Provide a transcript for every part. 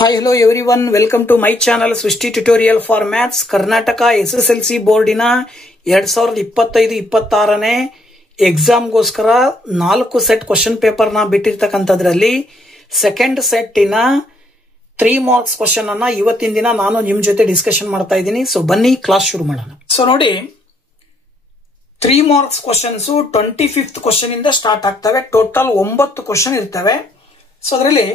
Hi, hello everyone. Welcome to my channel Srishti Tutorial for Maths. Karnataka SSLC ಬೋರ್ಡಿನ 2025-26ನೇ ಎಕ್ಸಾಮ್ಗೋಸ್ಕರ 4 set question paper ನ ಬಿಟ್ಟಿರ್ತಕ್ಕಂಥದ್ರಲ್ಲಿ second set ಇನ 3 marks question ಅನ್ನ ಇವತ್ತಿನ ದಿನ ನಾನು ನಿಮ್ಮ ಜೊತೆ ಡಿಸ್ಕಷನ್ ಮಾಡ್ತಾ ಇದ್ದೀನಿ. ಸೊ ಬನ್ನಿ ಕ್ಲಾಸ್ ಶುರು ಮಾಡೋಣ. ಸೊ ನೋಡಿ 3 ಮಾರ್ಕ್ಸ್ ಕ್ವೆಶ್ಚನ್ಸ್ 25th ಕ್ವೆಶ್ಚನ್ ಇಂದ ಸ್ಟಾರ್ಟ್ ಆಗ್ತವೆ. ಟೋಟಲ್ 9 ಕ್ವೆಶ್ಚನ್ ಇರ್ತವೆ. ಸೊ ಅದರಲ್ಲಿ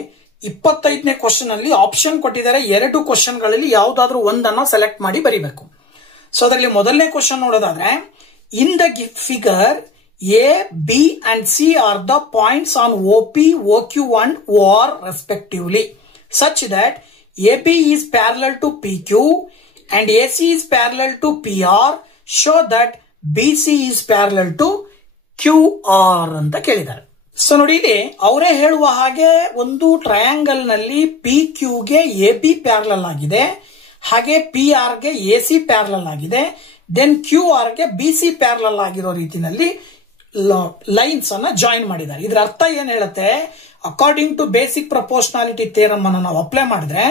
25ನೇ ಕ್ವೆಶ್ಚನ್ ಅಲ್ಲಿ ಆಪ್ಷನ್ ಕೊಟ್ಟಿದ್ದಾರೆ. 2 ಕ್ವೆಶ್ಚನ್ ಗಳಲ್ಲಿ ಯಾವ್ದಾದ್ರು ಒಂದನ್ನ ಸೆಲೆಕ್ಟ್ ಮಾಡಿ ಬರೀಬೇಕು. ಸೊ ಅದರಲ್ಲಿ ಮೊದಲನೇ ಕ್ವೆಶ್ಚನ್ ನೋಡೋದಾದ್ರೆ, in the figure A B and C are the points on O P O Q and O R respectively such that AB is parallel to PQ and AC is parallel to PR. Show that BC is parallel to QR ಅಂತ ಕೇಳಿದ್ದಾರೆ. So ನೋಡಿ, ಇಲ್ಲಿ ಅವರೇ ಹೇಳುವ ಹಾಗೆ ಒಂದು triangle ನಲ್ಲಿ PQ ಗೆ AB ಪ್ಯಾರಲಲ್ ಆಗಿದೆ, ಹಾಗೆ PR ಗೆ AC ಪ್ಯಾರಲಲ್ ಆಗಿದೆ, ದೆನ್ QR ಗೆ BC ಪ್ಯಾರಲಲ್ ಆಗಿರೋ ರೀತಿಯಲ್ಲಿ ಲೈನ್ಸ್ ಅನ್ನ ಜಾಯಿನ್ ಮಾಡಿದ್ದಾರೆ. ಇದರ ಅರ್ಥ ಏನ್ ಹೇಳುತ್ತೆ, according to basic proportionality theorem ಅನ್ನು ನಾವು ಅಪ್ಲೈ ಮಾಡಿದ್ರೆ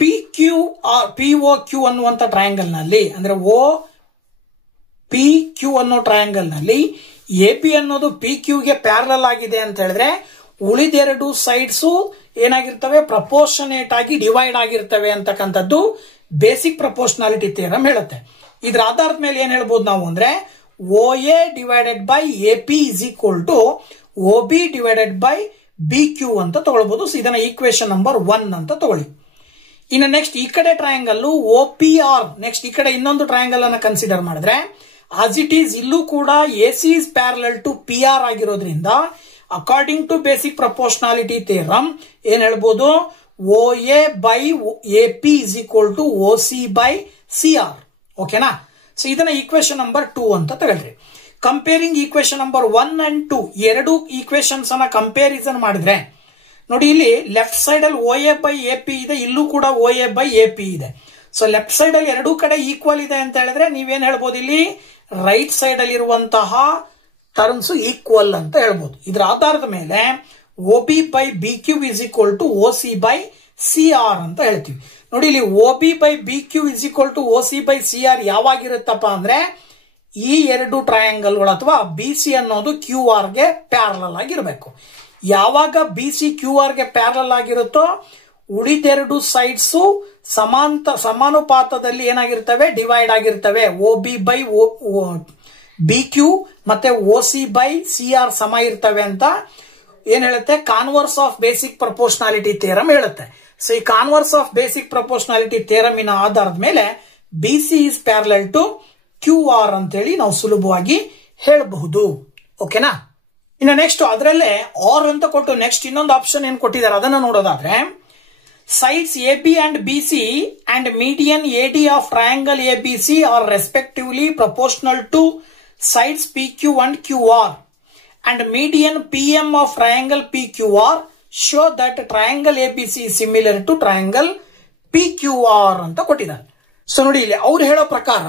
POQ ಅನ್ನುವಂತ ಟ್ರಯಾಂಗಲ್ ನಲ್ಲಿ, ಅಂದ್ರೆ OPQ ಅನ್ನೋ ಟ್ರಯಾಂಗಲ್ ನಲ್ಲಿ AB ಅನ್ನೋದು PQ ಗೆ ಪ್ಯಾರಲಲ್ ಆಗಿದೆ ಅಂತ ಹೇಳಿದ್ರೆ ಉಳಿದೆರಡು ಸೈಡ್ಸ್ ಏನಾಗಿರ್ತವೆ, ಪ್ರಪೋರ್ಷನೇಟ್ ಆಗಿ ಡಿವೈಡ್ ಆಗಿರ್ತವೆ ಅಂತಕ್ಕಂಥದ್ದು ಬೇಸಿಕ್ ಪ್ರಪೋರ್ಷನಾಲಿಟಿ ಥಿಯರಮ್ ಹೇಳುತ್ತೆ. ಇದ್ರ ಆಧಾರದ ಮೇಲೆ ಏನ್ ಹೇಳ್ಬೋದು ನಾವು ಅಂದ್ರೆ, OA divided by AP is equal to OB divided by BQ ಅಂತ ತಗೊಳ್ಬಹುದು. ಇದನ್ನ ಈಕ್ವೇಶನ್ ನಂಬರ್ 1 ಅಂತ ತಗೊಳ್ಳಿ. ಇನ್ನು ನೆಕ್ಸ್ಟ್ ಈ ಕಡೆ ಟ್ರಯಾಂಗಲ್ OPR, ನೆಕ್ಸ್ಟ್ ಈ ಕಡೆ ಇನ್ನೊಂದು ಟ್ರಯಾಂಗಲ್ ಅನ್ನ ಕನ್ಸಿಡರ್ ಮಾಡಿದ್ರೆ ಆಸ್ ಇಟ್ ಈಸ್ ಇಲ್ಲೂ ಕೂಡ AC is parallel to PR ಆಗಿರೋದ್ರಿಂದ according to basic proportionality theorem ಏನ್ ಹೇಳ್ಬೋದು, OA by AP is equal to OC by CR. ಓಕೆನಾ? ಸೊ ಇದನ್ನ ಈಕ್ವೇಶನ್ ನಂಬರ್ 2 ಅಂತ ತಗೊಳ್ರಿ. ಕಂಪೇರಿಂಗ್ ಈಕ್ವೇಶನ್ ನಂಬರ್ 1 ಅಂಡ್ 2 ಎರಡು ಈಕ್ವೇಶನ್ಸ್ ಅನ್ನ ಕಂಪ್ಯಾರಿಸನ್ ಮಾಡಿದ್ರೆ ನೋಡಿ, ಇಲ್ಲಿ ಲೆಫ್ಟ್ ಸೈಡ್ ಅಲ್ಲಿ OA ಬೈ AP ಇದೆ, ಇಲ್ಲೂ ಕೂಡ OA ಬೈ AP ಇದೆ. ಸೊ ಲೆಫ್ಟ್ ಸೈಡ್ ಅಲ್ಲಿ ಎರಡೂ ಕಡೆ ಈಕ್ವಲ್ ಇದೆ ಅಂತ ಹೇಳಿದ್ರೆ ನೀವೇನ್ ಹೇಳ್ಬೋದು, ಇಲ್ಲಿ ರೈಟ್ ಸೈಡ್ ಅಲ್ಲಿ ಇರುವಂತಹ ಟರ್ಮ್ಸ್ ಈಕ್ವಲ್ ಅಂತ ಹೇಳ್ಬೋದು. ಇದರ ಆಧಾರದ ಮೇಲೆ OB by BQ is equal to OC by CR ಅಂತ ಹೇಳ್ತೀವಿ. ನೋಡಿ, ಇಲ್ಲಿ OB by BQ is equal to OC by CR ಯಾವಾಗಿರುತ್ತಪ್ಪ ಅಂದ್ರೆ ಈ ಎರಡು ಟ್ರಯಾಂಗಲ್ಗಳು ಅಥವಾ BC ಅನ್ನೋದು QR ಗೆ ಪ್ಯಾರಲಲ್ ಆಗಿರಬೇಕು. ಯಾವಾಗ BC QR ಗೆ ಪ್ಯಾರಲಲ್ ಆಗಿರುತ್ತೋ ಉಳಿದೆರಡು ಸೈಡ್ಸ್ ಸಮಾನುಪಾತದಲ್ಲಿ ಏನಾಗಿರ್ತವೆ, ಡಿವೈಡ್ ಆಗಿರ್ತವೆ. OB ಬೈ BQ ಮತ್ತೆ OC ಬೈ CR ಸಮ ಇರ್ತವೆ ಅಂತ ಏನ್ ಹೇಳುತ್ತೆ, converse of basic proportionality theorem ಹೇಳುತ್ತೆ. ಸೊ ಈ ಕಾನ್ವರ್ಸ್ ಆಫ್ ಬೇಸಿಕ್ ಪ್ರಪೋರ್ಷನಾಲಿಟಿ ಥಿಯರಮಿನ ಆಧಾರದ ಮೇಲೆ BC is parallel to QR ಅಂತ ಹೇಳಿ ನಾವು ಸುಲಭವಾಗಿ ಹೇಳಬಹುದು. ಓಕೆನಾ? ಇನ್ನು ನೆಕ್ಸ್ಟ್ ಅದರಲ್ಲೇ ಆರ್ ಅಂತ ಕೊಟ್ಟು ನೆಕ್ಸ್ಟ್ ಇನ್ನೊಂದು ಆಪ್ಷನ್ ಏನ್ ಕೊಟ್ಟಿದ್ದಾರೆ ಅದನ್ನ ನೋಡೋದಾದ್ರೆ, sides AB and BC and median AD of triangle ABC are respectively proportional to sides PQ and QR and median PM of triangle PQR. Show that triangle ABC is similar to triangle PQR ಅಂತ ಕೊಟ್ಟಿದ್ದಾರೆ. So ನೋಡಿ, ಇಲ್ಲಿ ಅವ್ರು ಹೇಳೋ ಪ್ರಕಾರ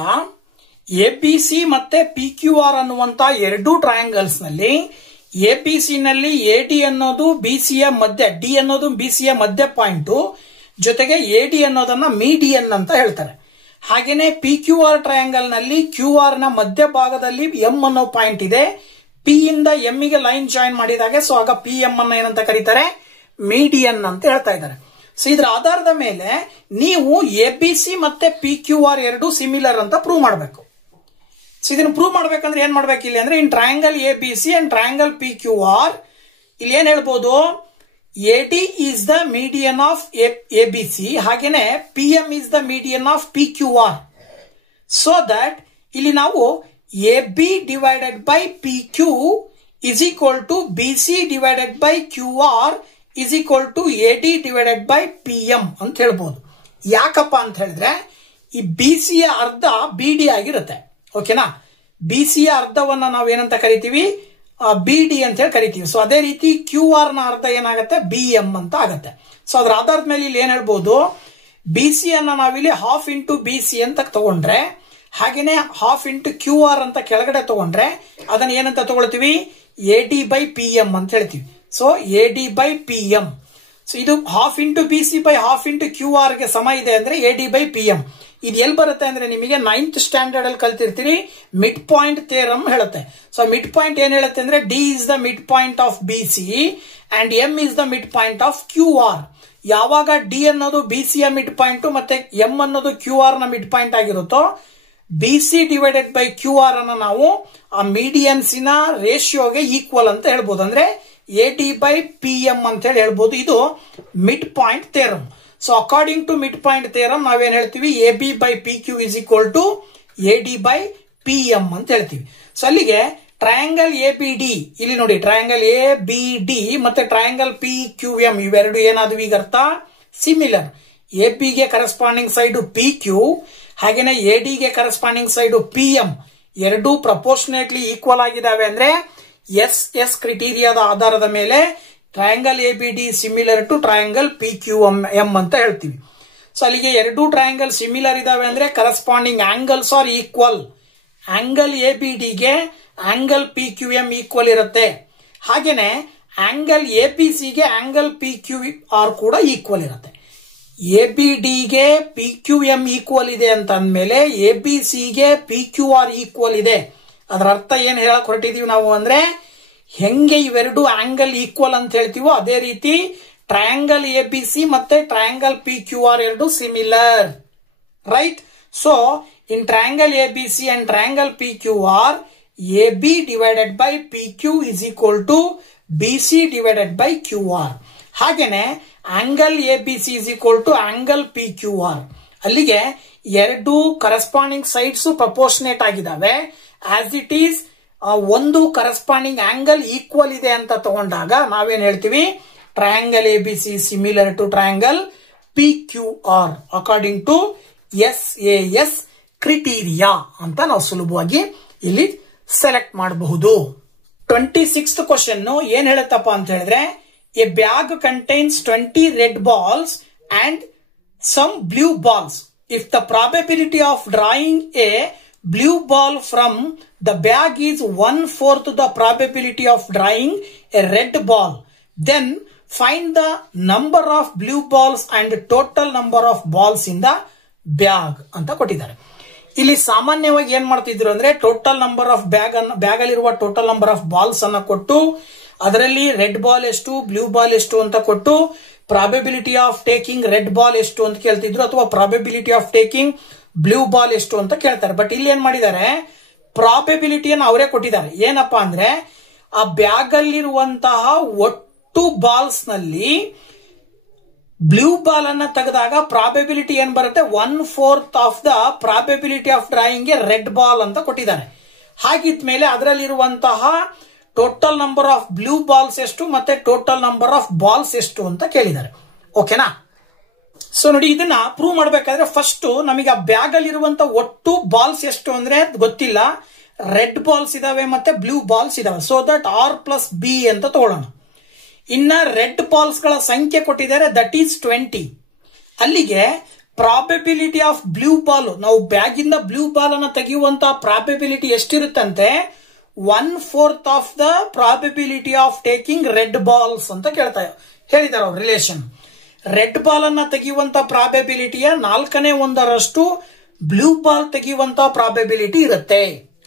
ABC ಮತ್ತೆ PQR ಅನ್ನುವಂತ ಎರಡು ಟ್ರಯಾಂಗಲ್ಸ್ ನಲ್ಲಿ ABC ನಲ್ಲಿ AD ಅನ್ನೋದು BC ಯ ಮಧ್ಯ, D ಅನ್ನೋದು BC ಯ ಮಧ್ಯ ಪಾಯಿಂಟ್, ಜೊತೆಗೆ AD ಅನ್ನೋದನ್ನ ಮೀಡಿಯನ್ ಅಂತ ಹೇಳ್ತಾರೆ. ಹಾಗೇನೆ PQR ಟ್ರಯಾಂಗಲ್ ನಲ್ಲಿ QR ನ ಮಧ್ಯ ಭಾಗದಲ್ಲಿ M ಅನ್ನೋ ಪಾಯಿಂಟ್ ಇದೆ. P ಇಂದ M ಗೆ ಲೈನ್ ಜಾಯಿನ್ ಮಾಡಿದಾಗ ಸೊ ಆಗ PM ಅನ್ನ ಏನಂತ ಕರೀತಾರೆ, ಮೀಡಿಯನ್ ಅಂತ ಹೇಳ್ತಾ ಇದ್ದಾರೆ. ಸೊ ಇದರ ಆಧಾರದ ಮೇಲೆ ನೀವು ABC ಮತ್ತೆ PQR ಎರಡು ಸಿಮಿಲರ್ ಅಂತ ಪ್ರೂವ್ ಮಾಡಬೇಕು. ಸೊ ಇದನ್ನು ಪ್ರೂವ್ ಮಾಡ್ಬೇಕಂದ್ರೆ ಏನ್ ಮಾಡ್ಬೇಕು ಇಲ್ಲಿ ಅಂದ್ರೆ, in triangle ABC and triangle PQR ಇಲ್ಲಿ ಏನ್ ಹೇಳ್ಬೋದು, AD is the median of ABC, ಹಾಗೇನೆ PM is the median of PQR. So that ಇಲ್ಲಿ ನಾವು AB divided by PQ is equal to BC divided by QR is equal to AD divided by PM ಅಂತ ಹೇಳ್ಬೋದು. ಯಾಕಪ್ಪ ಅಂತ ಹೇಳಿದ್ರೆ ಈ BC ಯ ಅರ್ಧ BD ಆಗಿರುತ್ತೆ. ಓಕೆನಾ? BC ಯ ಅರ್ಧವನ್ನ ನಾವು ಏನಂತ ಕರಿತೀವಿ, BD ಅಂತ ಹೇಳಿ ಕರಿತೀವಿ. ಸೊ ಅದೇ ರೀತಿ QR ನ ಅರ್ಧ ಏನಾಗುತ್ತೆ, BM ಅಂತ ಆಗುತ್ತೆ. ಸೊ ಅದ್ರ ಆಧಾರದ ಮೇಲೆ ಇಲ್ಲಿ ಏನ್ ಹೇಳ್ಬೋದು, BC ಅನ್ನ ನಾವಿಲ್ಲಿ ಹಾಫ್ ಇಂಟು BC ಅಂತ ತಗೊಂಡ್ರೆ, ಹಾಗೇನೆ ಹಾಫ್ ಇಂಟು QR ಅಂತ ಕೆಳಗಡೆ ತಗೊಂಡ್ರೆ ಅದನ್ನ ಏನಂತ ತಗೊಳ್ತೀವಿ, AD ಬೈ PM ಅಂತ ಹೇಳ್ತೀವಿ. So AD by PM. So ಇದು half into B C by half into Q R ಗೆ ಸಮ ಇದೆ ಅಂದ್ರೆ A D by P M. ಇದು ಎಲ್ಲಿ ಬರುತ್ತೆ ಅಂದ್ರೆ ನಿಮಗೆ 9th ಸ್ಟ್ಯಾಂಡರ್ಡ್ ಅಲ್ಲಿ ಕಲ್ತಿರ್ತೀರಿ, ಮಿಡ್ ಪಾಯಿಂಟ್ ಥಿಯರಮ್ ಹೇಳುತ್ತೆ. ಸೊ ಮಿಡ್ ಪಾಯಿಂಟ್ ಏನ್ ಹೇಳುತ್ತೆ ಅಂದ್ರೆ D is the mid point of B C and M is the mid point of Q R. ಯಾವಾಗ ಡಿ ಅನ್ನೋದು ಬಿ ಸಿ ಯ ಮಿಡ್ ಪಾಯಿಂಟ್ ಮತ್ತೆ ಎಂ ಅನ್ನೋದು ಕ್ಯೂ ಆರ್ ನ ಮಿಡ್ ಪಾಯಿಂಟ್ ಆಗಿರುತ್ತೋ, B C divided by Q R ಅನ್ನ ನಾವು ಆ ಮೀಡಿಯನ್ಸಿನ ರೇಷಿಯೋಗೆ ಈಕ್ವಲ್ ಅಂತ ಹೇಳ್ಬೋದು. ಅಂದ್ರೆ A D by P M ಅಂತ ಹೇಳಿ ಹೇಳ್ಬೋದು. ಇದು mid point theorem. So according to mid point theorem ನಾವೇನ್ ಹೇಳ್ತೀವಿ, A B by P Q is equal to A D by P M ಅಂತ ಹೇಳ್ತೀವಿ. ಸೊ ಅಲ್ಲಿಗೆ ಟ್ರಯಾಂಗಲ್ ಎ ಬಿ ಡಿ, ಇಲ್ಲಿ ನೋಡಿ ಟ್ರಯಾಂಗಲ್ ಎ ಬಿ ಡಿ ಮತ್ತೆ triangle P Q M ಇವೆರಡು ಏನಾದ್ವು ಈಗ ಅರ್ಥ ಸಿಮಿಲರ್. ಎ ಬಿ ಗೆ ಕರೆಸ್ಪಾಂಡಿಂಗ್ ಸೈಡ್ ಪಿ ಕ್ಯೂ, ಹಾಗೇನೆ ಎ ಡಿ ಗೆ ಕರೆಸ್ಪಾಂಡಿಂಗ್ ಸೈಡ್ ಪಿ ಎಂ ಎರಡೂ ಪ್ರಪೋರ್ಷನೇಟ್ಲಿ ಈಕ್ವಲ್ ಆಗಿದಾವೆ ಅಂದ್ರೆ ಎಸ್ ಎಸ್ ಕ್ರಿಟೀರಿಯಾದ ಆಧಾರದ ಮೇಲೆ triangle A B D similar to triangle P Q M ಅಂತ ಹೇಳ್ತೀವಿ. ಸೊ ಅಲ್ಲಿಗೆ ಎರಡೂ ಟ್ರಯಾಂಗಲ್ ಸಿಮಿಲರ್ ಇದಾವೆ ಅಂದ್ರೆ corresponding angles are equal. Angle A B D ಗೆ angle P Q M equal ಇರುತ್ತೆ. ಹಾಗೇನೆ ಆಂಗಲ್ ಎ ಪಿ ಸಿ ಗೆ ಆಂಗಲ್ ಪಿ ಕ್ಯೂ ಆರ್ ಕೂಡ ಈಕ್ವಲ್ ಇರುತ್ತೆ. ಎ ಬಿ ಡಿ ಗೆ ಪಿ ಕ್ಯೂ ಎಂ ಈಕ್ವಲ್ ಇದೆ ಅಂತ ಅಂದ್ಮೇಲೆ ಎ ಬಿ ಸಿ ಗೆ ಪಿ ಕ್ಯೂ ಆರ್ ಈಕ್ವಲ್ ಇದೆ. ಅದರ ಅರ್ಥ ಏನ್ ಹೇಳಕ್ ಹೊರಟಿದೀವಿ ನಾವು ಅಂದ್ರೆ, ಹೆಂಗೆ ಇವೆರಡು ಆಂಗಲ್ ಈಕ್ವಲ್ ಅಂತ ಹೇಳ್ತೀವೋ ಅದೇ ರೀತಿ ಟ್ರಯಾಂಗಲ್ ಎ ಬಿ ಸಿ ಮತ್ತೆ ಟ್ರಯಾಂಗಲ್ ಪಿ ಕ್ಯೂ ಆರ್ ಎರಡು similar, right? So in triangle A B C and triangle P Q R, A B divided by P Q is equal to B C divided by Q R. ಹಾಗೇನೆ angle A B C is equal to angle P Q R. ಅಲ್ಲಿಗೆ ಎರಡು corresponding sides proportionate ಆಗಿದಾವೆ. As it is ಒಂದು corresponding angle equal ಇದೆ ಅಂತ ತಗೊಂಡಾಗ ನಾವೇನ್ ಹೇಳ್ತೀವಿ, triangle A B C similar to triangle P Q R according to S A S criteria ಅಂತ ನಾವು ಸುಲಭವಾಗಿ ಇಲ್ಲಿ ಸೆಲೆಕ್ಟ್ ಮಾಡಬಹುದು. 26th ಕ್ವಶನ್ ಏನ್ ಹೇಳುತ್ತಪ್ಪ ಅಂತ ಹೇಳಿದ್ರೆ, a bag contains 20 red balls and some blue balls. If the probability of drawing a blue ball from the bag is 1/4 the probability of drawing a red ball, then find the number of blue balls and total number of balls in the bag ಅಂತ ಕೊಟ್ಟಿದ್ದಾರೆ. ಇಲ್ಲಿ ಸಾಮಾನ್ಯವಾಗಿ ಏನ್ ಮಾಡ್ತಿದ್ರು ಅಂದ್ರೆ, total number of bag ಅಲ್ಲಿರುವ total number of balls ಅನ್ನ ಕೊಟ್ಟು ಅದರಲ್ಲಿ ರೆಡ್ ಬಾಲ್ ಎಷ್ಟು ಬ್ಲೂ ಬಾಲ್ ಎಷ್ಟು ಅಂತ ಕೊಟ್ಟು probability of taking red ball ಎಷ್ಟು ಅಂತ ಕೇಳ್ತಿದ್ರು, ಅಥವಾ probability of taking blue ball ಎಷ್ಟು ಅಂತ ಕೇಳ್ತಾರೆ. ಬಟ್ ಇಲ್ಲಿ ಏನ್ ಮಾಡಿದ್ದಾರೆ, ಪ್ರಾಬಬಿಲಿಟಿಯನ್ನು ಅವರೇ ಕೊಟ್ಟಿದ್ದಾರೆ. ಏನಪ್ಪಾ ಅಂದ್ರೆ, ಆ ಬ್ಯಾಗ್ ಅಲ್ಲಿರುವಂತಹ ಒಟ್ಟು ಬಾಲ್ಸ್ ನಲ್ಲಿ ಬ್ಲೂ ಬಾಲ್ ಅನ್ನ ತೆಗೆದಾಗ ಪ್ರಾಬಬಿಲಿಟಿ ಏನ್ ಬರುತ್ತೆ, 1/4 of the probability of drawing a red ball ಅಂತ ಕೊಟ್ಟಿದ್ದಾರೆ. ಹಾಗಿದ್ಮೇಲೆ ಅದರಲ್ಲಿರುವಂತಹ total number of blue balls ಎಷ್ಟು ಮತ್ತೆ ಟೋಟಲ್ ನಂಬರ್ ಆಫ್ ಬಾಲ್ಸ್ ಎಷ್ಟು ಅಂತ ಕೇಳಿದ್ದಾರೆ. ಓಕೆನಾ? ಸೊ ನೋಡಿ, ಇದನ್ನ ಪ್ರೂವ್ ಮಾಡಬೇಕಾದ್ರೆ ಫಸ್ಟ್ ನಮಗೆ ಆ ಬ್ಯಾಗ್ ಅಲ್ಲಿರುವಂತ ಒಟ್ಟು ಬಾಲ್ಸ್ ಎಷ್ಟು ಅಂದ್ರೆ ಗೊತ್ತಿಲ್ಲ. ರೆಡ್ ಬಾಲ್ಸ್ ಇದಾವೆ ಮತ್ತೆ ಬ್ಲೂ ಬಾಲ್ಸ್ ಇದಾವೆ. So that are plus B ಅಂತ ತಗೊಳ್ಳೋಣ. ಇನ್ನ ರೆಡ್ ಬಾಲ್ಸ್ ಗಳ ಸಂಖ್ಯೆ ಕೊಟ್ಟಿದ್ದಾರೆ, ದಟ್ ಈಸ್ 20. ಅಲ್ಲಿಗೆ ಪ್ರಾಬಬಿಲಿಟಿ ಆಫ್ ಬ್ಲೂ ಬಾಲ್, ನಾವು ಬ್ಯಾಗ್ ಇಂದ ಬ್ಲೂ ಬಾಲ್ ಅನ್ನ ತೆಗೆಯುವಂತ ಪ್ರಾಬಬಿಲಿಟಿ ಎಷ್ಟಿರುತ್ತಂತೆ, 1/4 of the probability of taking red balls ಅಂತ ಹೇಳಿದ್ದಾರೆ ಅವ್ರ ರಿಲೇಷನ್. ರೆಡ್ ಬಾಲ್ ಅನ್ನ ತೆಗೆಯುವಂತ ಪ್ರಾಬಬಿಲಿಟಿಯ 4/1 ಬ್ಲೂ ಬಾಲ್ ತೆಗೆಯುವಂತ ಪ್ರಾಬಬಿಲಿಟಿ ಇರುತ್ತೆ.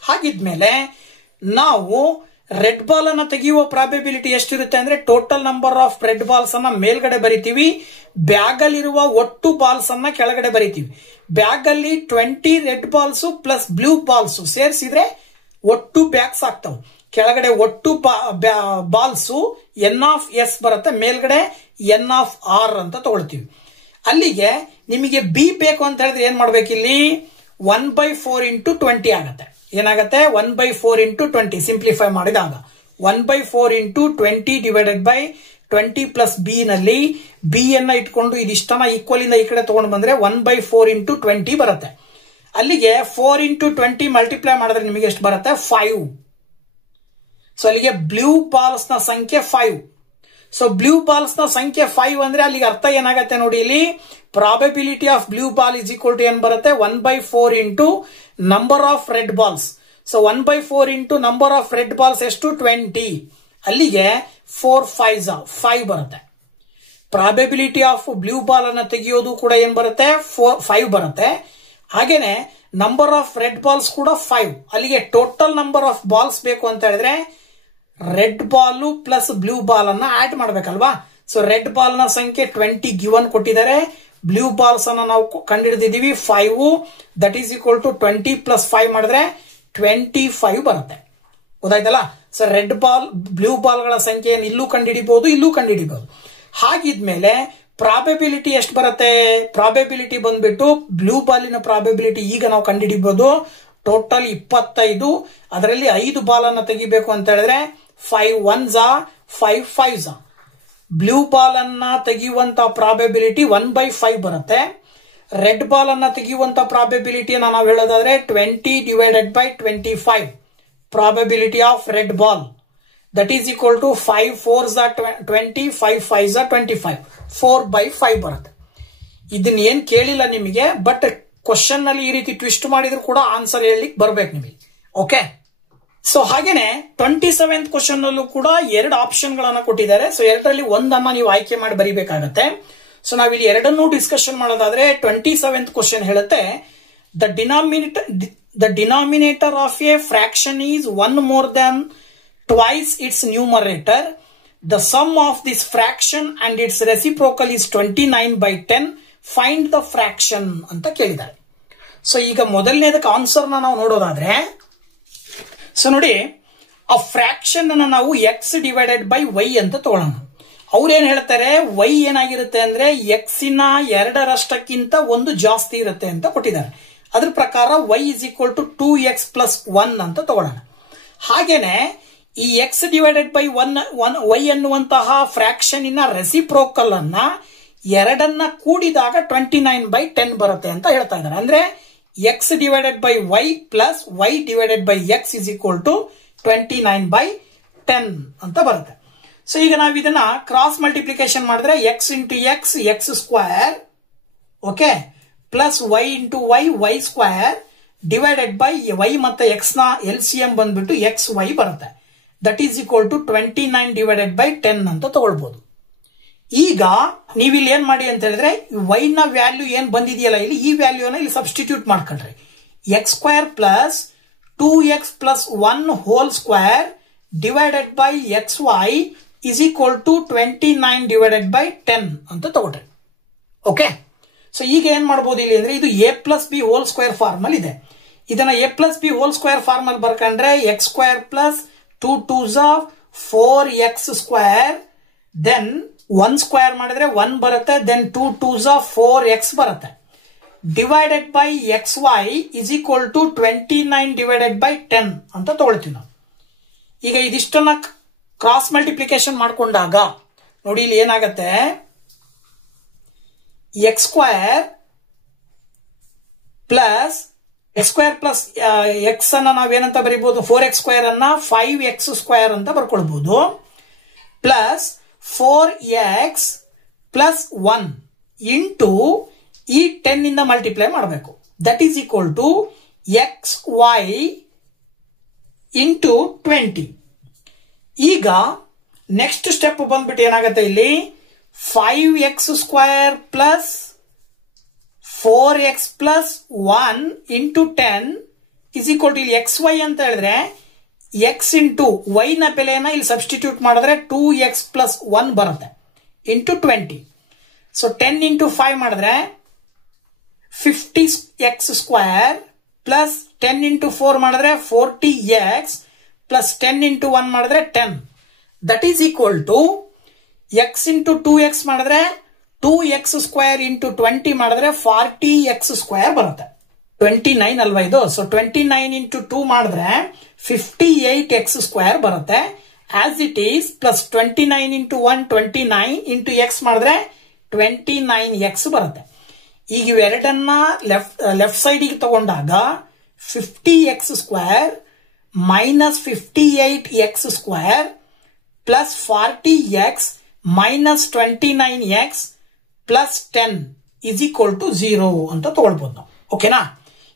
ಹಾಗಿದ್ಮೇಲೆ ನಾವು ರೆಡ್ ಬಾಲ್ ಅನ್ನ ತೆಗೆಯುವ ಪ್ರಾಬಬಿಲಿಟಿ ಎಷ್ಟಿರುತ್ತೆ ಅಂದ್ರೆ, total number of red balls ಅನ್ನ ಮೇಲ್ಗಡೆ ಬರಿತೀವಿ, ಬ್ಯಾಗ್ ಅಲ್ಲಿರುವ ಒಟ್ಟು ಬಾಲ್ಸ್ ಅನ್ನ ಕೆಳಗಡೆ ಬರಿತೀವಿ. ಬ್ಯಾಗ್ ಅಲ್ಲಿ 20 red balls plus blue balls ಸೇರಿಸಿದ್ರೆ ಒಟ್ಟು ಬ್ಯಾಗ್ಸ್ ಆಗ್ತಾವೆ. ಕೆಳಗಡೆ ಒಟ್ಟು ಬಾಲ್ಸ್ ಎನ್ ಆಫ್ ಎಸ್ ಬರುತ್ತೆ, ಮೇಲ್ಗಡೆ ಎನ್ ಆಫ್ ಆರ್ ಅಂತ ತಗೊಳ್ತೀವಿ. ಅಲ್ಲಿಗೆ ನಿಮಗೆ ಬಿ ಬೇಕು ಅಂತ ಹೇಳಿದ್ರೆ ಏನ್ ಮಾಡ್ಬೇಕು, ಇಲ್ಲಿ 1/4 ಇಂಟು 20 ಆಗತ್ತೆ. ಏನಾಗತ್ತೆ, 1/4 ಇಂಟು 20 ಸಿಂಪ್ಲಿಫೈ ಮಾಡಿದಾಗ 1/4 into 20 divided by 20 plus B ನಲ್ಲಿ ಬಿ ಅನ್ನ ಇಟ್ಕೊಂಡು ಇದಿಷ್ಟನ ಈಕ್ವಲ್ ಇಂದ ಈ ಕಡೆ ತಗೊಂಡು ಬಂದ್ರೆ 1/4 ಇಂಟು 20 ಬರುತ್ತೆ. ಅಲ್ಲಿಗೆ 4 ಇಂಟು 20 ಮಲ್ಟಿಪ್ಲೈ ಮಾಡಿದ್ರೆ ನಿಮಗೆ ಎಷ್ಟು ಬರುತ್ತೆ, 5. ಸೊ ಅಲ್ಲಿಗೆ ಬ್ಲೂ ಬಾಲ್ಸ್ ನ ಸಂಖ್ಯೆ 5. ಸೊ ಬ್ಲೂ ಬಾಲ್ಸ್ ನ ಸಂಖ್ಯೆ 5 ಅಂದ್ರೆ ಅಲ್ಲಿಗೆ ಅರ್ಥ ಏನಾಗತ್ತೆ ನೋಡಿ, ಇಲ್ಲಿ probability of blue ball is equal to ಏನ್ ಬರುತ್ತೆ, 1/4 into number of red balls. So 1/4 into number of red balls ಎಷ್ಟು, 20. ಅಲ್ಲಿಗೆ 4 5 ಬರುತ್ತೆ. ಪ್ರಾಬಬಿಲಿಟಿ ಆಫ್ ಬ್ಲೂ ಬಾಲ್ ಅನ್ನ ತೆಗೆಯೋದು ಕೂಡ ಏನ್ ಬರುತ್ತೆ 5 ಬರುತ್ತೆ. ಹಾಗೇನೆ ನಂಬರ್ ಆಫ್ ರೆಡ್ ಬಾಲ್ಸ್ ಕೂಡ 5. ಅಲ್ಲಿಗೆ ಟೋಟಲ್ ನಂಬರ್ ಆಫ್ ಬಾಲ್ಸ್ ಬೇಕು ಅಂತ ಹೇಳಿದ್ರೆ red ball plus blue ball ಅನ್ನ ಆಡ್ ಮಾಡ್ಬೇಕಲ್ವಾ. ಸೊ ರೆಡ್ ಬಾಲ್ ನ ಸಂಖ್ಯೆ 20 ಗಿವನ್ ಕೊಟ್ಟಿದ್ದಾರೆ. ಬ್ಲೂ ಬಾಲ್ಸ್ ಅನ್ನ ನಾವು ಕಂಡುಹಿಡಿದಿದ್ದೀವಿ 5. That is equal to 20 plus 5 ಮಾಡಿದ್ರೆ 25 ಬರುತ್ತೆ. ಗೊತ್ತಾಯ್ತಲ್ಲ. So red ball blue ball ಗಳ ಸಂಖ್ಯೆಯನ್ನು ಇಲ್ಲೂ ಕಂಡುಹಿಡಿಬಹುದು, ಇಲ್ಲೂ ಕಂಡುಹಿಡಿಬಹುದು. ಹಾಗಿದ್ಮೇಲೆ ಪ್ರಾಬಬಿಲಿಟಿ ಎಷ್ಟು ಬರುತ್ತೆ? ಪ್ರಾಬಬಿಲಿಟಿ ಬಂದ್ಬಿಟ್ಟು ಬ್ಲೂ ಬಾಲಿನ ಪ್ರಾಬಬಿಲಿಟಿ ಈಗ ನಾವು ಕಂಡುಹಿಡಿಬಹುದು. ಟೋಟಲ್ 25. ಅದರಲ್ಲಿ 5 ಬಾಲ್ ಅನ್ನ ತೆಗಿಬೇಕು ಅಂತ ಹೇಳಿದ್ರೆ 5 1s 5 5s. ಬ್ಲೂ ಬಾಲ್ ಅನ್ನ ತೆಗೆಯುವಂತ ಪ್ರಾಬಬಿಲಿಟಿ 1/5 ಬರುತ್ತೆ. ರೆಡ್ ಬಾಲ್ ಅನ್ನ ತೆಗೆಯುವಂತ ಪ್ರಾಬಬಿಲಿಟಿಯನ್ನು ನಾವು ಹೇಳೋದಾದ್ರೆ 20 divided by 25 probability of red ball. That is equal to 5 4s 20 5 5s 25 4/5 ಬರುತ್ತೆ. ಇದನ್ನ ಏನ್ ಕೇಳಿಲ್ಲ ನಿಮಗೆ, ಬಟ್ ಕ್ವಶನ್ ನಲ್ಲಿ ಈ ರೀತಿ ಟ್ವಿಸ್ಟ್ ಮಾಡಿದ್ರು ಕೂಡ ಆನ್ಸರ್ ಹೇಳಲಿಕ್ಕೆ ಬರ್ಬೇಕು ನಿಮಗೆ. ಓಕೆ. ಸೊ ಹಾಗೇನೆ 27th ಕ್ವಶನ್ ನಲ್ಲೂ ಕೂಡ 2 ಆಪ್ಷನ್ ಗಳನ್ನ ಕೊಟ್ಟಿದ್ದಾರೆ. ಸೊ 2ರಲ್ಲಿ ಒಂದನ್ನ ನೀವು ಆಯ್ಕೆ ಮಾಡಿ ಬರೀಬೇಕಾಗತ್ತೆ. ಸೊ ನಾವಿಲ್ಲಿ ಎರಡನ್ನೂ ಡಿಸ್ಕಷನ್ ಮಾಡೋದಾದ್ರೆ 27th ಕ್ವಶನ್ ಹೇಳುತ್ತೆ the denominator of A fraction is 1 more than twice its numerator. The sum of this fraction and its reciprocal is 29/10. Find the fraction ಅಂತ ಕೇಳಿದ್ದಾರೆ. ಸೊ ಈಗ ಮೊದಲನೇದಕ್ಕೆ ಆನ್ಸರ್ ನಾವು ನೋಡೋದಾದ್ರೆ, ಸೊ ನೋಡಿ, ಆ ಫ್ರಾಕ್ಷನ್ ಅನ್ನ ನಾವು x ಡಿವೈಡೆಡ್ ಬೈ y ಅಂತ ತಗೊಳ್ಳೋಣ. ಅವ್ರೇನ್ ಹೇಳ್ತಾರೆ, y ಏನಾಗಿರುತ್ತೆ ಅಂದ್ರೆ x ನ 2ರಷ್ಟಕ್ಕಿಂತ 1 ಜಾಸ್ತಿ ಇರುತ್ತೆ ಅಂತ ಕೊಟ್ಟಿದ್ದಾರೆ. ಅದ್ರ ಪ್ರಕಾರ y is equal to 2x plus 1 ಅಂತ ತಗೊಳ್ಳೋಣ. ಹಾಗೇನೆ ಈ x ಡಿವೈಡೆಡ್ ಬೈ 1 y ಅನ್ನುವಂತಹ ಫ್ರಾಕ್ಷನ್ ಇನ ರೆಸಿಪ್ರೋಕಲ್ ಅನ್ನ 2ಅನ್ನ ಕೂಡಿದಾಗ 29/10 ಬರುತ್ತೆ ಅಂತ ಹೇಳ್ತಾ ಇದ್ದಾರೆ. ಅಂದ್ರೆ x divided by y plus y divided by x is equal to 29/10 ಅಂತ ಬರುತ್ತೆ. ಸೊ ಈಗ ನಾವು ಇದನ್ನ ಕ್ರಾಸ್ ಮಲ್ಟಿಪ್ಲಿಕೇಶನ್ ಮಾಡಿದ್ರೆ x into x square, okay, plus y into y square divided by y ಮತ್ತೆ x ನ LCM ಬಂದ್ಬಿಟ್ಟು xy ಬರುತ್ತೆ. That is equal to 29 divided by 10 ಅಂತ ತಗೊಳ್ಬಹುದು. ಈಗ ನೀವಿಲ್ಲಿ ಏನ್ ಮಾಡಿ ಅಂತ ಹೇಳಿದ್ರೆ y ನ ವ್ಯಾಲ್ಯೂ ಏನ್ ಬಂದಿದೆಯಲ್ಲ ಇಲ್ಲಿ, ಈ ವ್ಯಾಲ್ಯೂನ ಇಲ್ಲಿ ಸಬ್ಸ್ಟಿಟ್ಯೂಟ್ ಮಾಡ್ಕೊಂಡ್ರಿ. x square plus 2x plus 1 whole square divided by xy is equal to 29 divided by 10 ಅಂತ ತಗೊಳ್ರಿ. ಓಕೆ. ಸೊ ಈಗ ಏನ್ ಮಾಡಬಹುದು ಇಲ್ಲಿ ಅಂದ್ರೆ, ಇದು a plus B whole square form ಅಲ್ಲಿ ಇದೆ. ಇದನ್ನ a plus B whole square form ಅಲ್ಲಿ ಬರ್ಕೊಂಡ್ರೆ x square plus 2 2s 4x square, then 1 square ಮಾಡಿದ್ರೆ 1 ಬರುತ್ತೆ, ದೆನ್ 2 2s 4x ಬರುತ್ತೆ. Divided by xy is equal to 29 divided by 10 ಅಂತ ತಗೊಳ್ತೀವಿ ನಾವು. ಈಗ ಇದಿಷ್ಟನ್ನ ಕ್ರಾಸ್ ಮಲ್ಟಿಪ್ಲಿಕೇಶನ್ ಮಾಡ್ಕೊಂಡಾಗ ನೋಡಿ ಇಲ್ಲಿ ಏನಾಗತ್ತೆ, x ಸ್ಕ್ವೇರ್ ಪ್ಲಸ್ x ಅನ್ನ ನಾವೇನಂತ ಬರೀಬಹುದು, 4x ಸ್ಕ್ವೇರ್ ಅನ್ನ 5x ಸ್ಕ್ವೇರ್ ಅಂತ ಬರ್ಕೊಳ್ಬಹುದು, ಪ್ಲಸ್ 4x ಪ್ಲಸ್ 1 ಇಂಟು ಈ 10 ಇಂದ ಮಲ್ಟಿಪ್ಲೈ ಮಾಡಬೇಕು. That is equal to xy into 20. ಈಗ ನೆಕ್ಸ್ಟ್ ಸ್ಟೆಪ್ ಬಂದ್ಬಿಟ್ಟು ಏನಾಗುತ್ತೆ ಇಲ್ಲಿ, 5x square plus 4x plus 1 into 10 is equal to ಇಲ್ಲಿ xy ಅಂತ ಹೇಳಿದ್ರೆ x ಇಂಟು y ನ ಬೆಲೆಯನ್ನ ಇಲ್ಲಿ ಸಬ್ಸ್ಟಿಟ್ಯೂಟ್ ಮಾಡಿದ್ರೆ 2x ಪ್ಲಸ್ 1 ಬರುತ್ತೆ ಇಂಟು 20. ಸೊ 10 ಇಂಟು 5 ಮಾಡಿದ್ರೆ 50x ಸ್ಕ್ವೇರ್ ಪ್ಲಸ್ 10 ಇಂಟು 4 ಮಾಡಿದ್ರೆ 40x ಪ್ಲಸ್ 10 ಇಂಟು 1 ಮಾಡಿದ್ರೆ 10. That is equal to x into 2x ಮಾಡಿದ್ರೆ 2x ಸ್ಕ್ವೇರ್ ಇಂಟು 20 ಮಾಡಿದ್ರೆ 40x ಸ್ಕ್ವೇರ್ ಬರುತ್ತೆ. 29 ಅಲ್ವಾ ಇದು. ಸೊ 29 ಇಂಟು 2 ಮಾಡಿದ್ರೆ 58x ಸ್ಕ್ವೇರ್ ಬರುತ್ತೆ as it is, plus 29 into 1 29 into x ಮಾಡಿದ್ರೆ 29x ಬರುತ್ತೆ. ಈಗ ಇವೆರಡನ್ನ ಲೆಫ್ಟ್ ಸೈಡಿಗೆ ತಗೊಂಡಾಗ 50x square minus 58x square plus 40x minus 29x plus 10 is equal to 0 ಅಂತ ತಗೊಳ್ಬಹುದು ನಾವು. ಓಕೆನಾ.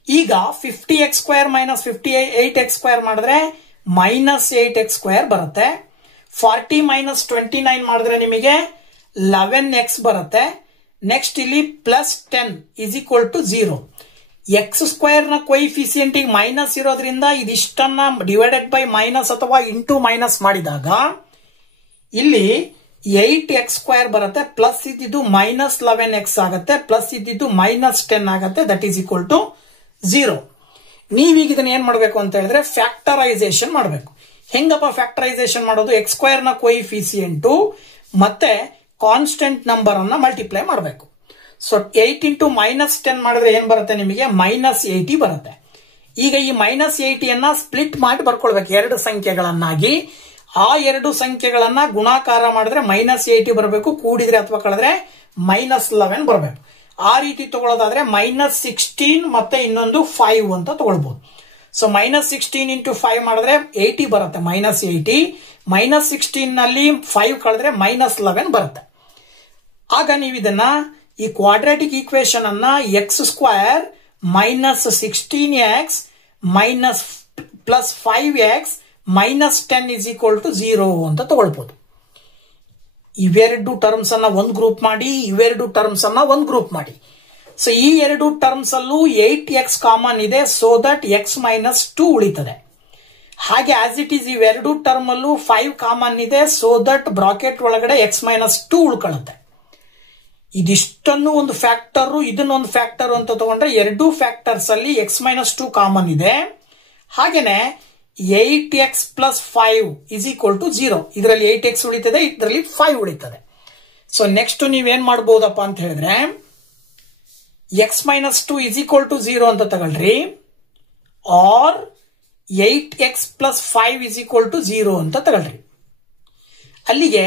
ಈಗ 50x square minus 58x square ಮಾಡಿದ್ರೆ ಮೈನಸ್ 8x ಸ್ಕ್ವೇರ್ ಬರುತ್ತೆ. 40 ಮೈನಸ್ 29 ಮಾಡಿದ್ರೆ ನಿಮಗೆ 11x ಬರುತ್ತೆ. ನೆಕ್ಸ್ಟ್ ಇಲ್ಲಿ plus 10 is equal to 0. X square ನ ಕೊಯಿಫಿಸಿಯಂಟ್ ಮೈನಸ್ ಇರೋದ್ರಿಂದ ಇದಿಷ್ಟನ್ನ ಡಿವೈಡೆಡ್ ಬೈ ಮೈನಸ್ ಅಥವಾ ಇಂಟು ಮೈನಸ್ ಮಾಡಿದಾಗ ಇಲ್ಲಿ 8x² ಬರುತ್ತೆ. ಪ್ಲಸ್ ಇದ್ದಿದ್ದು ಮೈನಸ್ 11x ಆಗುತ್ತೆ. ಪ್ಲಸ್ ಇದ್ದಿದ್ದು ಮೈನಸ್ 10 ಆಗುತ್ತೆ. That is equal to 0. ನೀವೀಗ ಇದನ್ನ ಏನ್ ಮಾಡಬೇಕು ಅಂತ ಹೇಳಿದ್ರೆ ಫ್ಯಾಕ್ಟರೈಸೇಷನ್ ಮಾಡಬೇಕು. ಹೆಂಗಪ್ಪ ಫ್ಯಾಕ್ಟರೈಸೇಷನ್ ಮಾಡೋದು? x² ನ ಕೊಯಿಫಿಸಿಯಂಟು ಮತ್ತೆ ಕಾನ್ಸ್ಟೆಂಟ್ ನಂಬರ್ ಅನ್ನ ಮಲ್ಟಿಪ್ಲೈ ಮಾಡಬೇಕು. ಸೊ 8 ಇಂಟು ಮೈನಸ್ 10 ಮಾಡಿದ್ರೆ ಏನ್ ಬರುತ್ತೆ ನಿಮಗೆ? ಮೈನಸ್ 80 ಬರುತ್ತೆ. ಈಗ ಈ ಮೈನಸ್ 80 ಅನ್ನ ಸ್ಪ್ಲಿಟ್ ಮಾಡಿ ಬರ್ಕೊಳ್ಬೇಕು ಎರಡು ಸಂಖ್ಯೆಗಳನ್ನಾಗಿ. ಆ ಎರಡು ಸಂಖ್ಯೆಗಳನ್ನ ಗುಣಾಕಾರ ಮಾಡಿದ್ರೆ ಮೈನಸ್ 80 ಬರಬೇಕು, ಕೂಡಿದ್ರೆ ಅಥವಾ ಕಳೆದ್ರೆ ಮೈನಸ್ 11 ಬರಬೇಕು. ಆ ರೀತಿ ತಗೊಳ್ಳೋದಾದ್ರೆ ಮೈನಸ್ 16 ಮತ್ತೆ ಇನ್ನೊಂದು 5 ಅಂತ ತಗೊಳ್ಬಹುದು. ಸೊ ಮೈನಸ್ 16 ಇಂಟು 5 ಮಾಡಿದ್ರೆ 80 ಬರುತ್ತೆ, ಮೈನಸ್ 80. ಮೈನಸ್ 16 ನಲ್ಲಿ 5 ಕಳೆದ್ರೆ ಮೈನಸ್ 11 ಬರುತ್ತೆ. ಆಗ ನೀವು ಇದನ್ನ ಈ ಕ್ವಾಡ್ರಾಟಿಕ್ ಈಕ್ವೇಶನ್ ಅನ್ನ x² minus 16x minus plus 5x minus 10 is equal to 0 ಅಂತ ತಗೊಳ್ಬಹುದು. ಇವೆರಡು ಟರ್ಮ್ಸ್ ಅನ್ನ ಒಂದು ಗ್ರೂಪ್ ಮಾಡಿ, ಇವೆರಡು ಟರ್ಮ್ಸ್ ಅನ್ನ ಒಂದು ಗ್ರೂಪ್ ಮಾಡಿ. ಸೊ ಈ ಎರಡು ಟರ್ಮ್ಸ್ ಅಲ್ಲೂ 8x ಕಾಮನ್ ಇದೆ, ಸೋ ದಟ್ x ಮೈನಸ್ 2 ಉಳಿತದೆ. ಹಾಗೆ ಆಸ್ ಇಟ್ ಈಸ್ ಇವೆರಡು ಟರ್ಮ್ ಅಲ್ಲೂ 5 ಕಾಮನ್ ಇದೆ, ಸೋ ದಟ್ ಬ್ರಾಕೆಟ್ ಒಳಗಡೆ x ಮೈನಸ್ 2 ಉಳ್ಕೊಳ್ಳುತ್ತೆ. ಇದಿಷ್ಟನ್ನು ಒಂದು ಫ್ಯಾಕ್ಟರ್, ಇದನ್ನೊಂದು ಫ್ಯಾಕ್ಟರ್ ಅಂತ ತಗೊಂಡ್ರೆ ಎರಡು ಫ್ಯಾಕ್ಟರ್ಸ್ ಅಲ್ಲಿ x ಮೈನಸ್ 2 ಕಾಮನ್ ಇದೆ. ಹಾಗೇನೆ 8x plus 5 is equal to 0. ಇದರಲ್ಲಿ 8x ಉಳಿತದೆ, ಇದರಲ್ಲಿ 5 ಉಳಿತದೆ. ಸೊ ನೆಕ್ಸ್ಟ್ ನೀವೇನ್ ಮಾಡಬಹುದಪ್ಪ ಅಂತ ಹೇಳಿದ್ರೆ x minus 2 is equal to 0 ಅಂತ ತಗೊಳ್ರಿ, or 8x plus 5 is equal to 0 ಅಂತ ತಗೊಳ್ರಿ. ಅಲ್ಲಿಗೆ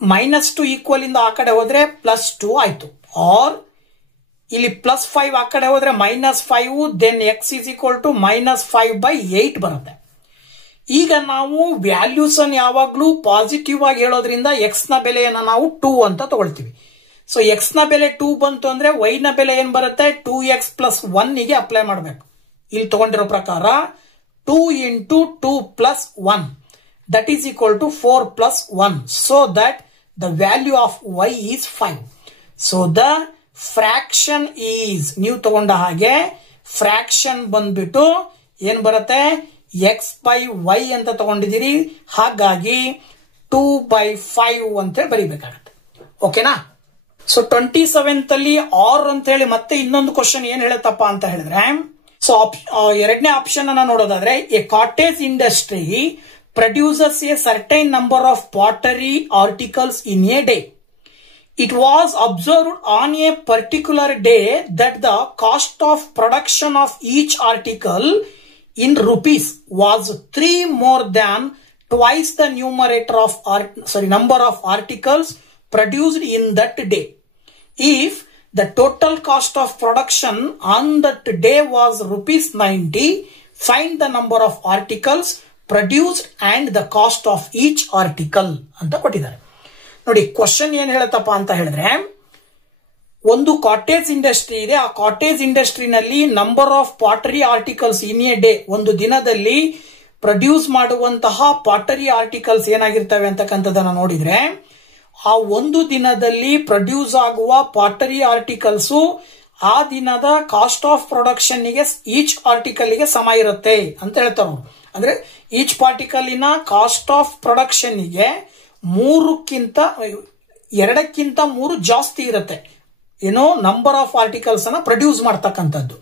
ಮೈನಸ್ 2 ಈಕ್ವಲ್ ಇಂದ ಆ ಕಡೆ ಹೋದ್ರೆ ಪ್ಲಸ್ 2 ಆಯ್ತು. ಆರ್ ಇಲ್ಲಿ ಪ್ಲಸ್ 5 ಆ ಕಡೆ ಹೋದ್ರೆ minus 5, then x is equal to minus 5/8 ಬರುತ್ತೆ. ಈಗ ನಾವು ವ್ಯಾಲ್ಯೂಸ್ ಅನ್ನು ಯಾವಾಗ್ಲೂ ಪಾಸಿಟಿವ್ ಆಗಿ ಹೇಳೋದ್ರಿಂದ x ನ ಬೆಲೆಯನ್ನ ನಾವು 2 ಅಂತ ತಗೊಳ್ತೀವಿ. ಸೊ x ನ ಬೆಲೆ 2 ಬಂತು ಅಂದ್ರೆ y ನ ಬೆಲೆ ಏನ್ ಬರುತ್ತೆ? 2x ಪ್ಲಸ್ 1 ಗೆ ಅಪ್ಲೈ ಮಾಡಬೇಕು. ಇಲ್ಲಿ ತಗೊಂಡಿರೋ ಪ್ರಕಾರ 2 into 2 plus 1 that is equal to 4 plus 1. So that the value of y is 5. So the fraction is, ನೀವು ತಗೊಂಡ ಹಾಗೆ ಫ್ರಾಕ್ಷನ್ ಬಂದ್ಬಿಟ್ಟು ಏನ್ ಬರುತ್ತೆ? x ಬೈ y ಅಂತ ತಗೊಂಡಿದ್ದೀರಿ, ಹಾಗಾಗಿ 2/5 ಅಂತ ಬರೀಬೇಕಾಗತ್ತೆ. ಓಕೆನಾ? ಸೊ 27th ಅಲ್ಲಿ ಆರ್ ಅಂತ ಹೇಳಿ ಮತ್ತೆ ಇನ್ನೊಂದು ಕ್ವಶನ್ ಏನ್ ಹೇಳುತ್ತಪ್ಪ ಅಂತ ಹೇಳಿದ್ರೆ, ಸೊ ಎರಡನೇ ಆಪ್ಷನ್ ಅನ್ನ ನೋಡೋದಾದ್ರೆ, A cottage industry produces A certain number of pottery articles in a day. It was observed on a particular day that the cost of production of each article in rupees was 3 more than twice the numerator of number of articles produced in that day. If the total cost of production on that day was rupees 90, find the number of articles produced and the cost of each article ಅಂತ ಕೊಟ್ಟಿದ್ದಾರೆ. ನೋಡಿ, question ಏನ್ ಹೇಳುತ್ತಪ್ಪ ಅಂತ ಹೇಳಿದ್ರೆ, ಒಂದು cottage industry ಇದೆ. ಆ ಕಾಟೇಜ್ ಇಂಡಸ್ಟ್ರಿನಲ್ಲಿ number of pottery articles in a day, ಒಂದು ದಿನದಲ್ಲಿ ಪ್ರೊಡ್ಯೂಸ್ ಮಾಡುವಂತಹ ಪಾಟರಿ ಆರ್ಟಿಕಲ್ಸ್ ಏನಾಗಿರ್ತವೆ ಅಂತಕ್ಕಂಥದ್ದನ್ನ ನೋಡಿದ್ರೆ, ಆ ಒಂದು ದಿನದಲ್ಲಿ ಪ್ರೊಡ್ಯೂಸ್ ಆಗುವ ಪಾಟರಿ ಆರ್ಟಿಕಲ್ಸ್ ಆ ದಿನದ ಕಾಸ್ಟ್ ಆಫ್ ಪ್ರೊಡಕ್ಷನ್ ಗೆ ಈಚ್ ಆರ್ಟಿಕಲ್ ಗೆ ಸಮ ಇರುತ್ತೆ ಅಂತ ಹೇಳ್ತಾರೆ. ಅಂದ್ರೆ ಈಚ್ ಪಾರ್ಟಿಕಲಿನ ಕಾಸ್ಟ್ ಆಫ್ ಪ್ರೊಡಕ್ಷನ್ ಗೆ 2ಕ್ಕಿಂತ 3 ಜಾಸ್ತಿ ಇರುತ್ತೆ, ಏನೋ ನಂಬರ್ ಆಫ್ ಆರ್ಟಿಕಲ್ಸ್ ಅನ್ನ ಪ್ರೊಡ್ಯೂಸ್ ಮಾಡ್ತಕ್ಕಂಥದ್ದು.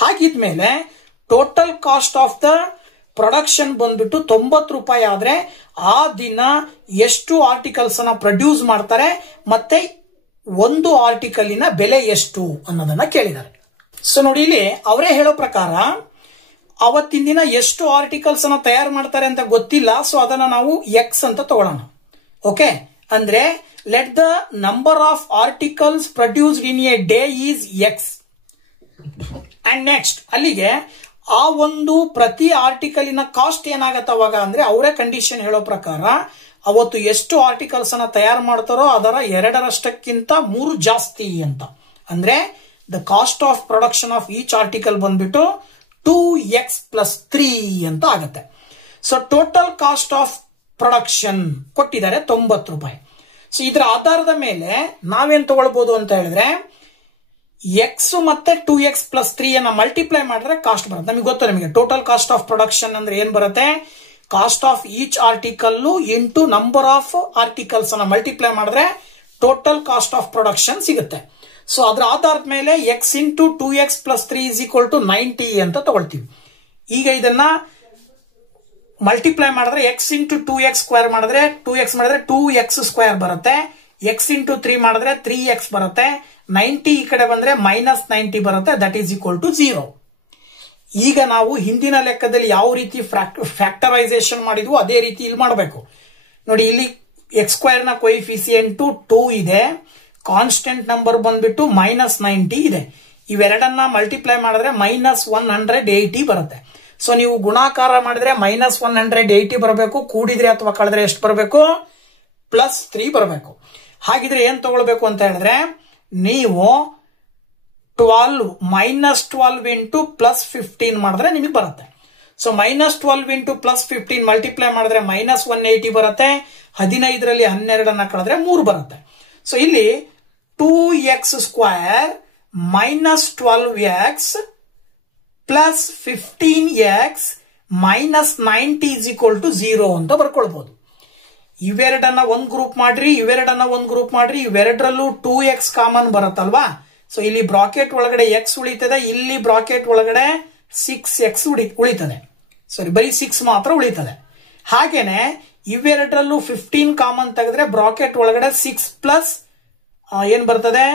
ಹಾಗಿದ್ಮೇಲೆ total cost of the production ಬಂದ್ಬಿಟ್ಟು 90 ರೂಪಾಯಿ ಆದ್ರೆ ಆ ದಿನ ಎಷ್ಟು ಆರ್ಟಿಕಲ್ಸ್ ಅನ್ನ ಪ್ರೊಡ್ಯೂಸ್ ಮಾಡ್ತಾರೆ ಮತ್ತೆ ಒಂದು ಆರ್ಟಿಕಲಿನ ಬೆಲೆ ಎಷ್ಟು ಅನ್ನೋದನ್ನ ಕೇಳಿದ್ದಾರೆ. ಸೊ ನೋಡಿ, ಇಲ್ಲಿ ಅವರೇ ಹೇಳೋ ಪ್ರಕಾರ ಅವತ್ತಿನ ದಿನ ಎಷ್ಟು ಆರ್ಟಿಕಲ್ಸ್ ಅನ್ನ ತಯಾರು ಮಾಡ್ತಾರೆ ಅಂತ ಗೊತ್ತಿಲ್ಲ. ಸೊ ಅದನ್ನ ನಾವು ಎಕ್ಸ್ ಅಂತ ತಗೊಳ್ಳೋಣ. ಓಕೆ, ಅಂದ್ರೆ let the number of articles produced in a day is X. And next ಅಲ್ಲಿಗೆ ಆ ಒಂದು ಪ್ರತಿ ಆರ್ಟಿಕಲಿನ ಕಾಸ್ಟ್ ಏನಾಗತ್ತೆ ಅವಾಗ ಅಂದ್ರೆ, ಅವರೇ ಕಂಡೀಷನ್ ಹೇಳೋ ಪ್ರಕಾರ ಅವತ್ತು ಎಷ್ಟು ಆರ್ಟಿಕಲ್ಸ್ ಅನ್ನ ತಯಾರು ಮಾಡ್ತಾರೋ ಅದರ 2ರಷ್ಟಕ್ಕಿಂತ 3 ಜಾಸ್ತಿ ಅಂತ. ಅಂದ್ರೆ the cost of production of each article ಬಂದ್ಬಿಟ್ಟು 2x ಪ್ಲಸ್ 3 ಅಂತ ಆಗುತ್ತೆ. So total cost of production ಕೊಟ್ಟಿದ್ದಾರೆ 90 ರೂಪಾಯಿ. ಸೊ ಇದರ ಆಧಾರದ ಮೇಲೆ ನಾವೇನ್ ತಗೊಳ್ಬಹುದು ಅಂತ ಹೇಳಿದ್ರೆ ಎಕ್ಸ್ ಮತ್ತೆ 2x+3 ಅನ್ನ ಮಲ್ಟಿಪ್ಲೈ ಮಾಡಿದ್ರೆ ಕಾಸ್ಟ್ ಬರುತ್ತೆ. ನಮಗೆ ಗೊತ್ತು, ನಿಮಗೆ ಟೋಟಲ್ ಕಾಸ್ಟ್ ಆಫ್ ಪ್ರೊಡಕ್ಷನ್ ಅಂದ್ರೆ ಏನ್ ಬರುತ್ತೆ, cost of each article into number of articles ಅನ್ನ ಮಲ್ಟಿಪ್ಲೈ ಮಾಡಿದ್ರೆ ಟೋಟಲ್ ಕಾಸ್ಟ್ ಆಫ್ ಪ್ರೊಡಕ್ಷನ್ ಸಿಗುತ್ತೆ. ಸೊ ಅದರ ಆಧಾರದ ಮೇಲೆ x ಇಂಟು 2x+3 = 90 ಅಂತ ತಗೊಳ್ತೀವಿ. ಈಗ ಇದನ್ನ ಮಲ್ಟಿಪ್ಲೈ ಮಾಡಿದ್ರೆ x ಇಂಟು 2x² ಮಾಡಿದ್ರೆ 2x ಮಾಡಿದ್ರೆ 2x² ಬರುತ್ತೆ, x ಇಂಟು 3 ಮಾಡಿದ್ರೆ 3x ಬರುತ್ತೆ, 90 ಈ ಕಡೆ ಬಂದ್ರೆ -90 ಬರುತ್ತೆ, ದಟ್ ಈಸ್ ಈಕ್ವಲ್ ಟು 0. ಈಗ ನಾವು ಹಿಂದಿನ ಲೆಕ್ಕದಲ್ಲಿ ಯಾವ ರೀತಿ ಫ್ಯಾಕ್ಟರೈಸೇಷನ್ ಮಾಡಿದ್ವು ಅದೇ ರೀತಿ ಇಲ್ಲಿ ಮಾಡಬೇಕು. ನೋಡಿ, ಇಲ್ಲಿ x² ನ ಕೊಯಿಫಿಸಿಯೆಂಟ್ 2 ಇದೆ, ಕಾನ್ಸ್ಟೆಂಟ್ ನಂಬರ್ ಬಂದ್ಬಿಟ್ಟು -90 ಇದೆ. ಇವೆರಡನ್ನ ಮಲ್ಟಿಪ್ಲೈ ಮಾಡಿದ್ರೆ -180 ಬರುತ್ತೆ. ಸೊ ನೀವು ಗುಣಾಕಾರ ಮಾಡಿದ್ರೆ -180 ಬರಬೇಕು, ಕೂಡಿದ್ರೆ ಅಥವಾ ಕಳೆದ್ರೆ ಎಷ್ಟು ಬರಬೇಕು, +3 ಬರಬೇಕು. ಹಾಗಿದ್ರೆ ಏನ್ ತಗೊಳ್ಬೇಕು ಅಂತ ಹೇಳಿದ್ರೆ ನೀವು 12 ಇಂಟು +15 ಮಾಡಿದ್ರೆ ನಿಮಗೆ ಬರುತ್ತೆ. ಸೊ -12 ಇಂಟು +15 ಮಲ್ಟಿಪ್ಲೈ ಮಾಡಿದ್ರೆ -180 ಬರುತ್ತೆ. 15ರಲ್ಲಿ 12 ಕಳೆದ್ರೆ 3 ಬರುತ್ತೆ. ಸೊ ಇಲ್ಲಿ 2x² -12x ಪ್ಲಸ್ 15x -90 = 0 ಅಂತ ಬರ್ಕೊಳ್ಬಹುದು. ಇವೆರಡನ್ನ ಒಂದ್ ಗ್ರೂಪ್ ಮಾಡ್ರಿ, ಇವೆರಡನ್ನ ಒಂದ್ ಗ್ರೂಪ್ ಮಾಡ್ರಿ, ಇವೆರಡರಲ್ಲೂ 2x ಕಾಮನ್ ಬರುತ್ತಲ್ವಾ. ಸೊ ಇಲ್ಲಿ ಬ್ರಾಕೆಟ್ ಒಳಗಡೆ x ಉಳಿತದೆ, ಇಲ್ಲಿ ಬ್ರಾಕೆಟ್ ಒಳಗಡೆ 6x ಉಳಿತದೆ. ಸಾರಿ, ಬರೀ 6 ಮಾತ್ರ ಉಳಿತದೆ. ಹಾಗೇನೆ ಇವೆರಡರಲ್ಲೂ 15 ಕಾಮನ್ ತೆಗೆದ್ರೆ ಬ್ರಾಕೆಟ್ ಒಳಗಡೆ 6 ಪ್ಲಸ್ ಏನ್ ಬರ್ತದೆ,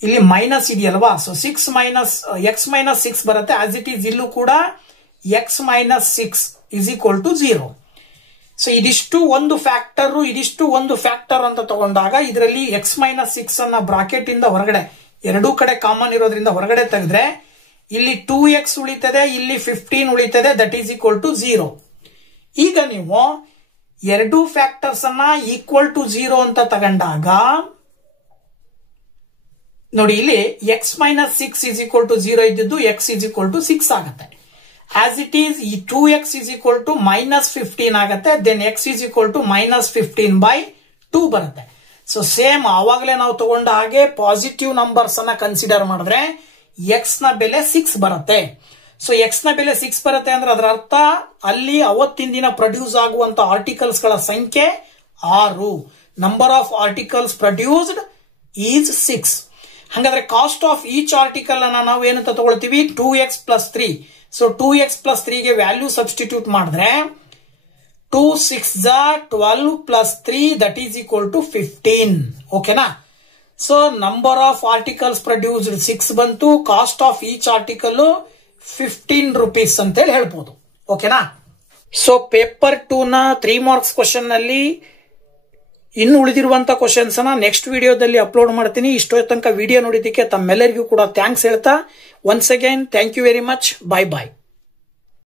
ಇಲ್ಲಿ ಮೈನಸ್ ಇದೆಯಲ್ವಾ. ಸೊ 6 ಮೈನಸ್ x -6 ಬರುತ್ತೆ. ಆಸ್ ಇಟ್ ಈಸ್ ಇಲ್ಲೂ ಕೂಡ x -6 = 0. ಸೊ ಇದಿಷ್ಟು ಒಂದು ಫ್ಯಾಕ್ಟರ್, ಇದಿಷ್ಟು ಒಂದು ಫ್ಯಾಕ್ಟರ್ ಅಂತ ತಗೊಂಡಾಗ ಇದರಲ್ಲಿ x -6 ಅನ್ನ ಬ್ರಾಕೆಟ್ ಇಂದ ಹೊರಗಡೆ, ಎರಡೂ ಕಡೆ ಕಾಮನ್ ಇರೋದ್ರಿಂದ ಹೊರಗಡೆ ತೆಗೆದ್ರೆ ಇಲ್ಲಿ 2x ಉಳಿತದೆ, ಇಲ್ಲಿ 15 ಉಳಿತದೆ, ದಟ್ ಈಸ್ ಈಕ್ವಲ್ ಟು 0. ಈಗ ನೀವು ಎರಡು ಫ್ಯಾಕ್ಟರ್ಸ್ ಅನ್ನ ಈಕ್ವಲ್ ಟು 0 ಅಂತ ತಗೊಂಡಾಗ ನೋಡಿ, ಇಲ್ಲಿ x -6 = 0 ಇದ್ದಿದ್ದು x = 6 ಆಗುತ್ತೆ. ಆಸ್ ಇಟ್ ಈಸ್ ಈ 2x = -15 ಆಗುತ್ತೆ. ದೆನ್ x = -15/2 ಬರುತ್ತೆ. ಸೊ ಸೇಮ್ ಆವಾಗಲೇ ನಾವು ತಗೊಂಡ ಹಾಗೆ ಪಾಸಿಟಿವ್ ನಂಬರ್ಸ್ ಅನ್ನ ಕನ್ಸಿಡರ್ ಮಾಡಿದ್ರೆ x ನ ಬೆಲೆ 6 ಬರುತ್ತೆ. ಸೊ x ನ ಬೆಲೆ 6 ಬರುತ್ತೆ ಅಂದ್ರೆ ಅದರ ಅರ್ಥ ಅಲ್ಲಿ ಅವತ್ತಿನ ದಿನ ಪ್ರೊಡ್ಯೂಸ್ ಆಗುವಂತ ಆರ್ಟಿಕಲ್ಸ್ ಗಳ ಸಂಖ್ಯೆ 6. Number of articles produced is 6. ಹಾಗಾದ್ರೆ ಕಾಸ್ಟ್ ಆಫ್ ಈಚ್ ಆರ್ಟಿಕಲ್ ಅನ್ನ ನಾವು ಏನಂತ ತಗೊಳ್ತೀವಿ, 2x+3. ಸೊ 2x+3 ಗೆ ವ್ಯಾಲ್ಯೂ ಸಬ್ಸ್ಟಿಟ್ಯೂಟ್ ಮಾಡಿದ್ರೆ 2 6 12 + 3 ದಟ್ ಈಸ್ ಈಕ್ವಲ್ ಟು 15. ಓಕೆನಾ. So number of articles produced 6 ಬಂತು, cost of each article 15 rupees ಅಂತ ಹೇಳಿ ಹೇಳ್ಬೋದು. ಓಕೆನಾ. ಸೊ ಪೇಪರ್ 2 ನ 3 ಮಾರ್ಕ್ಸ್ ಕ್ವಶನ್ ನಲ್ಲಿ ಇನ್ನು ಉಳಿದಿರುವಂತ ಕ್ವಶನ್ಸ್ ಅನ್ನ ನೆಕ್ಸ್ಟ್ ವಿಡಿಯೋದಲ್ಲಿ ಅಪ್ಲೋಡ್ ಮಾಡ್ತೀನಿ. ಇಷ್ಟೋ ತನಕ ವಿಡಿಯೋ ನೋಡಿದ್ದಕ್ಕೆ ತಮ್ಮೆಲ್ಲರಿಗೂ ಕೂಡ ಥ್ಯಾಂಕ್ಸ್ ಹೇಳ್ತಾ, once again thank you very much. Bye bye.